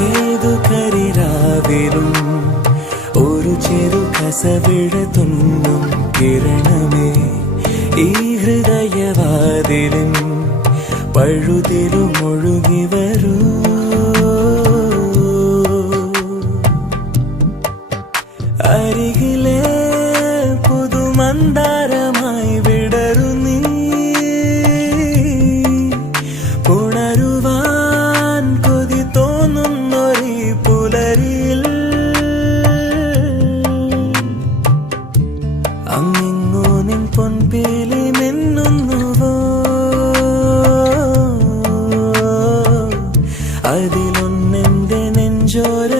ഏതു കരിരാവിലും ഒരു ചെറു കസവിട തുന്നും കിരണമേ ഈ ഹൃദയവാതിലിൻ പഴുതിലും ഒഴുകി വരൂ. അരികിലെ പുതുമന്ദാരമായി വിടരു നീ, ഉണരുവാൻ കൊതി തോന്നുന്നൊരീ പുലരിയിൽ. അങ്ങിങ്ങോ നിൻ പൊൻപേലി മിന്നുന്നുവോ, അതിലൊന്നെന്റെ നെഞ്ചോര